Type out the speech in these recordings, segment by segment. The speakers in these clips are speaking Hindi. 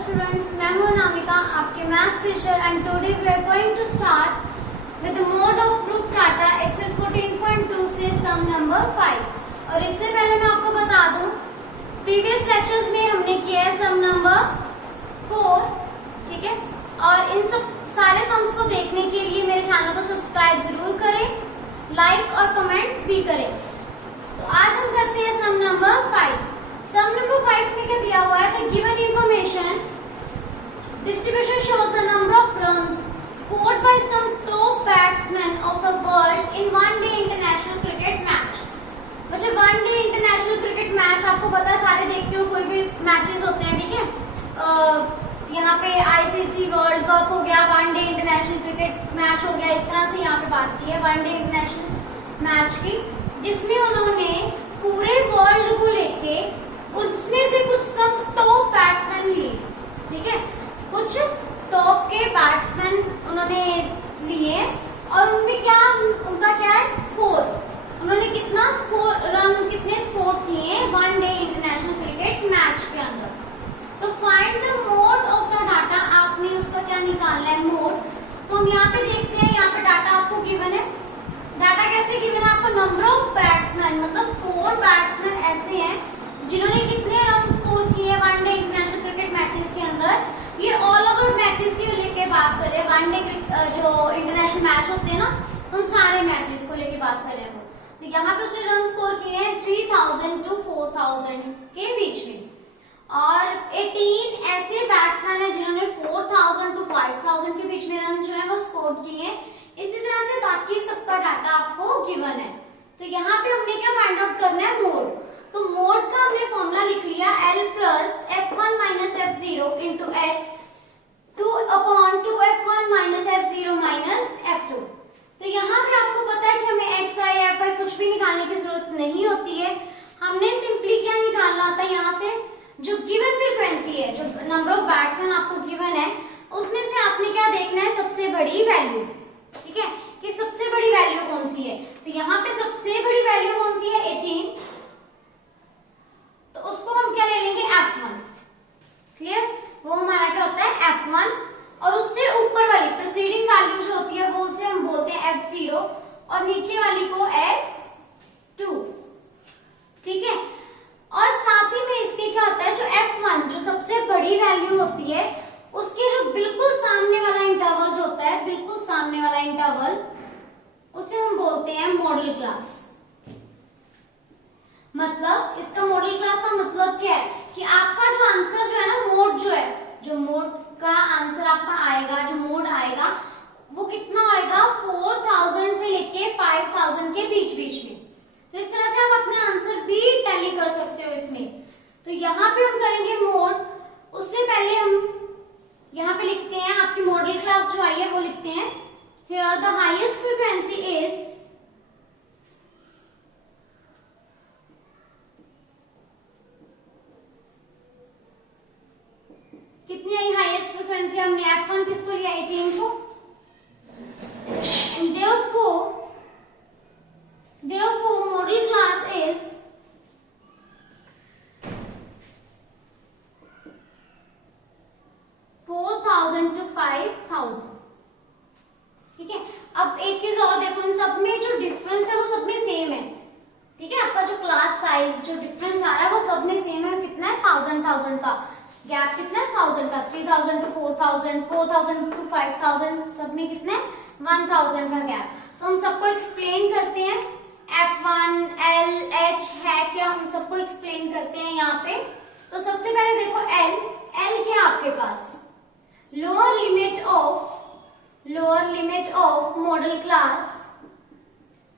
students, मैं हूं नामिका, आपके maths teacher and today we are going to start with the mode of group data exercise 14.2 से सम नंबर 5। और इससे पहले मैं आपको बता दूं, प्रीवियस लेक्चर्स में हमने किया है सम नंबर 4, ठीक है। और इन सब सारे सम्स को देखने के लिए मेरे चैनल को सब्सक्राइब जरूर करें, लाइक और कमेंट भी करें। तो आज हम करते हैं सम नंबर 5। सम नंबर 5 में क्या दिया हुआ है? The given information distribution shows the number of runs scored by some top batsman of the world in one day international cricket match. बच्चों, one day international cricket match आपको पता है, सारे देखते हो, कोई भी मैचेस होते हैं, ठीक है। यहाँ पे आईसीसी वर्ल्ड कप हो गया, one day international cricket match हो गया, इस तरह से यहाँ पे बात की है वन डे इंटरनेशनल मैच की, जिसमें उन्होंने पूरे वर्ल्ड को लेके उसमें से कुछ सब टॉप बैट्समैन लिए, ठीक है। कुछ टॉप के बैट्समैन उन्होंने लिए और उनमें क्या, उनका क्या है स्कोर, उन्होंने कितना स्कोर, रन कितने स्कोर किए one day international cricket match के अंदर। तो find the mode of the data, आपने उसका क्या निकालना है, मोड। तो हम यहाँ पे देखते हैं, यहाँ पे डाटा आपको गिवन है। डाटा कैसे गिवन है आपको? नंबर ऑफ बैट्समैन, मतलब 4 बैट्समैन ऐसे हैं जिन्होंने कितने रन स्कोर किए one day international cricket matches के अंदर। ये ऑल ओवर मैचेस की लेके बात कर रहे हैं, वन डे जो इंटरनेशनल मैच होते हैं ना, उन सारे मैचेस को लेके बात कर रहे हैं वो। तो यहाँ पे उसने रन स्कोर किए हैं 3000 to 4000 के बीच में। और 18 ऐसे बैट्समैन है जिन्होंने 4000 to 5000 के बीच में रन जो है वो स्कोर किए हैं। इसी तरह से बाकी सबका डाटा आपको गिवन है। तो यहाँ पे हमने क्या फाइंड आउट करना है, मोड। तो मोड का हमने फॉर्मूला लिख लिया, L plus F1 minus F0 into H 2/2F1 minus F0 minus F2। तो यहाँ पे आपको पता है कि हमें XI FI कुछ भी निकालने की जरूरत नहीं होती है। हमने सिंपली क्या निकालना होता है, यहाँ से जो गिवन फ्रीक्वेंसी है, जो नंबर ऑफ बैट्समैन आपको गिवन है, उसमें से आपने क्या देखना है, सबसे बड़ी वैल्यू, ठीक है, कि सबसे बड़ी वैल्यू कौन सी है। तो यहाँ पे सबसे बड़ी वैल्यू कौन सी है, 18। तो उसको हम क्या ले लेंगे, F1। क्लियर? वो हमारा क्या होता है, F1। और उससे ऊपर वाली प्रीसीडिंग वैल्यू जो होती है वो उसे हम बोलते हैं F0 और नीचे वाली को F2, ठीक है। और साथ ही में इसके क्या होता है, जो F1 जो सबसे बड़ी वैल्यू होती है, उसके जो बिल्कुल सामने वाला इंटरवल जो होता है, बिल्कुल सामने वाला इंटरवल, उसे हम बोलते हैं मॉडल क्लास। मतलब इसका मॉडल क्लास का मतलब क्या है कि आपका जो आंसर जो है ना, मोड जो है, जो मोड का आंसर आपका आएगा, जो मोड आएगा वो कितना आएगा, 4000 से लेके 5000 के बीच बीच में। तो इस तरह से आप अपना आंसर भी टैली कर सकते हो इसमें। तो यहाँ पे हम करेंगे मोड। उससे पहले हम यहाँ पे लिखते हैं, आपकी मॉडल क्लास जो आई है वो लिखते हैं, here the highest frequency is, कितनी आई हाईएस्ट फ्रीक्वेंसी, हमने F1 किसको लिया, 18 को। And therefore model class is to 5000, ठीक है। अब एक चीज और देखो, इन सब में जो डिफरेंस है वो सब में सेम है, ठीक है। आपका जो क्लास साइज जो डिफरेंस आ रहा है वो सब में सेम है। कितना है, 1000 का गैप, कितना है 1000 का, 3000 to 4000, 4000 to 5000, सब में कितना है 1000 का गैप। तो हम सबको एक्सप्लेन करते हैं, F1 L H है क्या, हम सबको एक्सप्लेन करते हैं यहाँ पे। तो सबसे पहले देखो L क्या आपके पास, lower limit of modal class,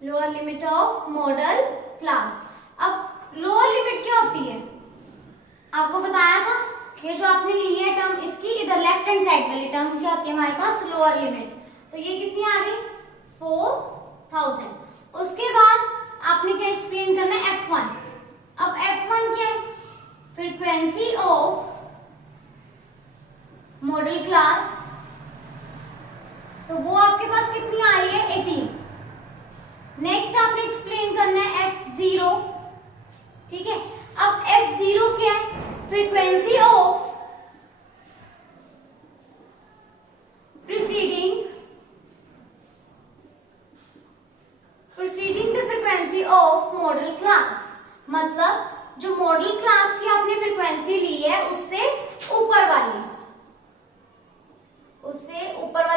lower limit of modal class. अब लोअर लिमिट क्या होती है, आपको बताया था, ये जो आपने ली है टर्म, इसकी इधर लेफ्ट हैंड साइड वाली टर्म क्या होती है हमारे पास, लोअर लिमिट। तो ये कितनी आ गई, 4000। उसके बाद आपने क्या एक्सप्लेन करना है, F1। अब F1 क्या है, फ्रीक्वेंसी ऑफ मॉडल क्लास, तो वो आपके पास कितनी आ रही है, 18। नेक्स्ट आपने एक्सप्लेन करना है F0, ठीक है। अब F0 क्या है, frequency of frequency of modal class, मतलब जो मॉडल क्लास की आपने फ्रीक्वेंसी ली है उससे ऊपर वाली,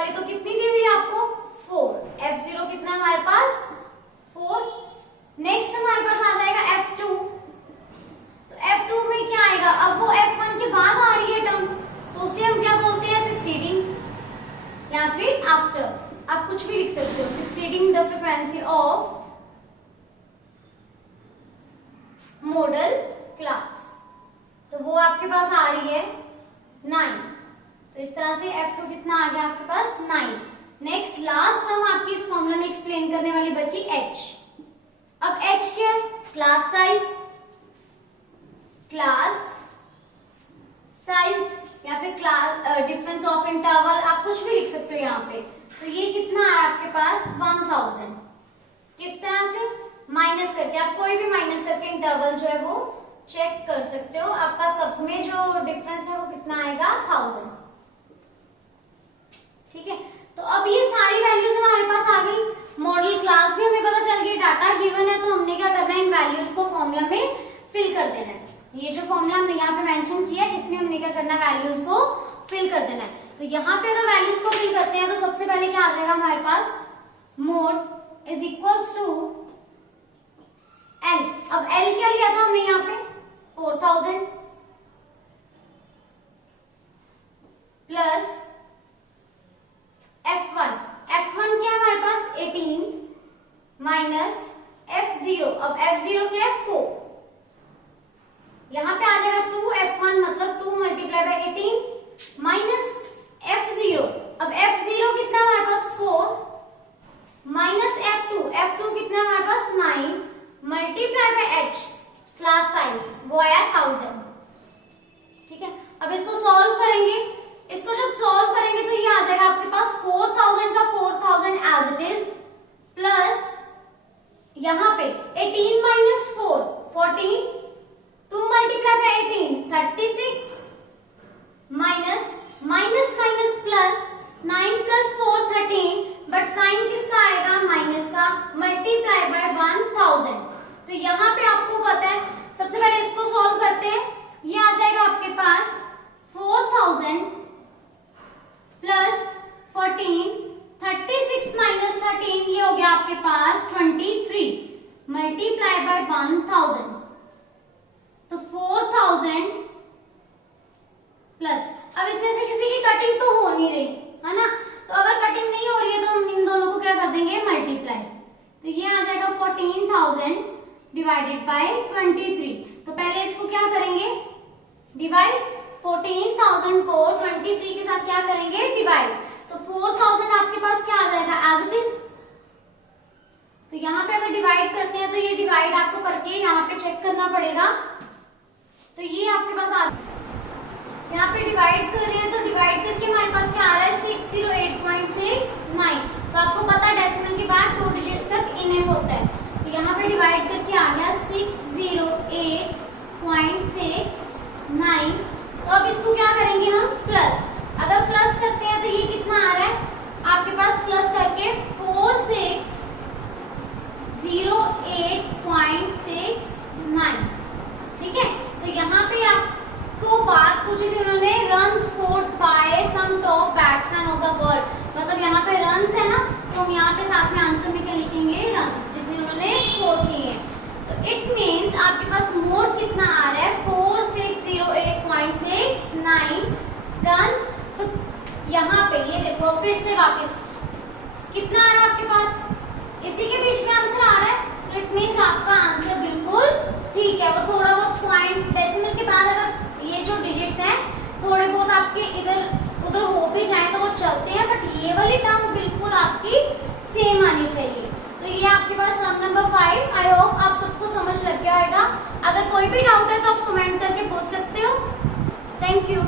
तो कितनी दी हुई है आपको 4। F0 कितना है हमारे पास 4। नेक्स्ट हमारे पास आ जाएगा F2। तो F2 में क्या आएगा, अब वो F1 के बाद आ रही है टर्म, तो उसे हम क्या बोलते हैं सक्सीडिंग या फिर आफ्टर, आप कुछ भी लिख सकते हो। Succeeding the frequency of modal class, तो वो आपके पास आ रही है 9। तो इस तरह से F2 कितना आ गया आपके पास 9। नेक्स्ट लास्ट हम आपकी इस फॉर्मूला में एक्सप्लेन करने वाली बची H। अब H क्या है, क्लास साइज या फिर क्लास डिफरेंस ऑफ इंटरवल, आप कुछ भी लिख सकते हो यहाँ पे। तो ये कितना है आपके पास 1000। किस तरह से, माइनस करके, आप कोई भी माइनस करके इंटरवल जो है वो चेक कर सकते हो। आपका सब में जो डिफरेंस है वो कितना आएगा 1000, ठीक है। तो अब ये सारी वैल्यूज हमारे पास आ गई, मॉडल क्लास भी हमें पता चल गई, डाटा गिवन है, तो हमने क्या करना है, इन वैल्यूज को फॉर्मूला में फिल कर देना है। ये जो फॉर्मूला हमने यहाँ पे मेंशन किया है इसमें हमने क्या करना है, वैल्यूज को फिल कर देना है। तो यहाँ पे अगर वैल्यूज को फिल करते हैं तो सबसे पहले क्या आ जाएगा हमारे पास, mode is equals to L. अब एल क्या लिया था हमने यहाँ पे 4000 प्लस F1 क्या है हमारे पास 18 माइनस F0। अब F0 क्या है 4, यहाँ पे आ जाएगा 2F1 मतलब 2 मल्टीप्लाई बाय 18 माइनस F0। अब F0 कितना है हमारे पास 4 माइनस F2 कितना है हमारे पास 9 multiply by H class size वो आया 1000, ठीक है। अब इसको सॉल्व करेंगे, इसको जब सॉल्व करेंगे तो ये आ जाएगा आपके पास 4000 का 4000 एज इट इज प्लस यहाँ पे 18 minus 4 14 2 multiply by 18 36 minus minus minus plus 9 plus 4 13, but sign किसका आएगा माइनस का, मल्टीप्लाई बाय 1000। तो यहाँ पे आपको पता है, सबसे पहले इसको सॉल्व करते हैं। ये आ जाएगा आपके पास 4000 प्लस 14 36 माइनस 13, ये हो गया आपके पास 23 मल्टीप्लाई बाय 1000। तो 4000 प्लस, अब इसमें से किसी की कटिंग तो हो नहीं रही है ना, तो अगर कटिंग नहीं हो रही है तो हम इन दोनों को क्या कर देंगे मल्टीप्लाई। तो ये आ जाएगा 14000 डिवाइडेड बाय 23। तो पहले इसको क्या करेंगे डिवाइड, 14000 को 23 के साथ क्या करेंगे डिवाइड, तो 4000 आपके पास क्या आ जाएगा एज इट इज। तो यहाँ पे अगर डिवाइड करते हैं तो ये डिवाइड आपको करके यहाँ पे चेक करना पड़ेगा। तो ये आपके पास आ, यहाँ पे डिवाइड कर रहे हैं तो डिवाइड करके हमारे पास क्या आ रहा है 608.69। तो आपको पता है डेसिमल के बाद 2 डिजिट्स तक इनफ होता है। तो यहाँ पे डिवाइड करके आ गया 608.69। तो अब इसको क्या करेंगे हम प्लस, अगर प्लस करते हैं तो ये कितना आ रहा है आपके पास, प्लस करके 4608.69, ठीक है। तो यहाँ पे आपको बात पूछी थी उन्होंने, run scored by some top batsman of the world, मतलब यहाँ पे रन्स है ना, तो हम यहाँ पे साथ में आंसर में क्या लिखेंगे रन्स जितने उन्होंने स्कोर किए। तो इट मीन्स आपके पास मोड कितना आ रहा है 4608.69 रन्स। तो यहाँ पे ये देखो फिर से वापस कितना आ रहा है आपके पास, इसी के बीच में आंसर आ रहा है। तो इट मीन्स आपका आंसर बिल्कुल ठीक है। वो थोड़ा बहुत पॉइंट डेसिमल के बाद अगर ये जो डिजिट्स हैं थोड़े बहुत आपके इधर उधर हो भी जाए तो वो चलते हैं, बट ये वाली टर्म बिल्कुल आपकी सेम आनी चाहिए। तो ये आपके पास सम नंबर 5। आई होप आप सबको समझ लग गया होगा। अगर कोई भी डाउट है तो आप कमेंट करके पूछ सकते हो। Thank you.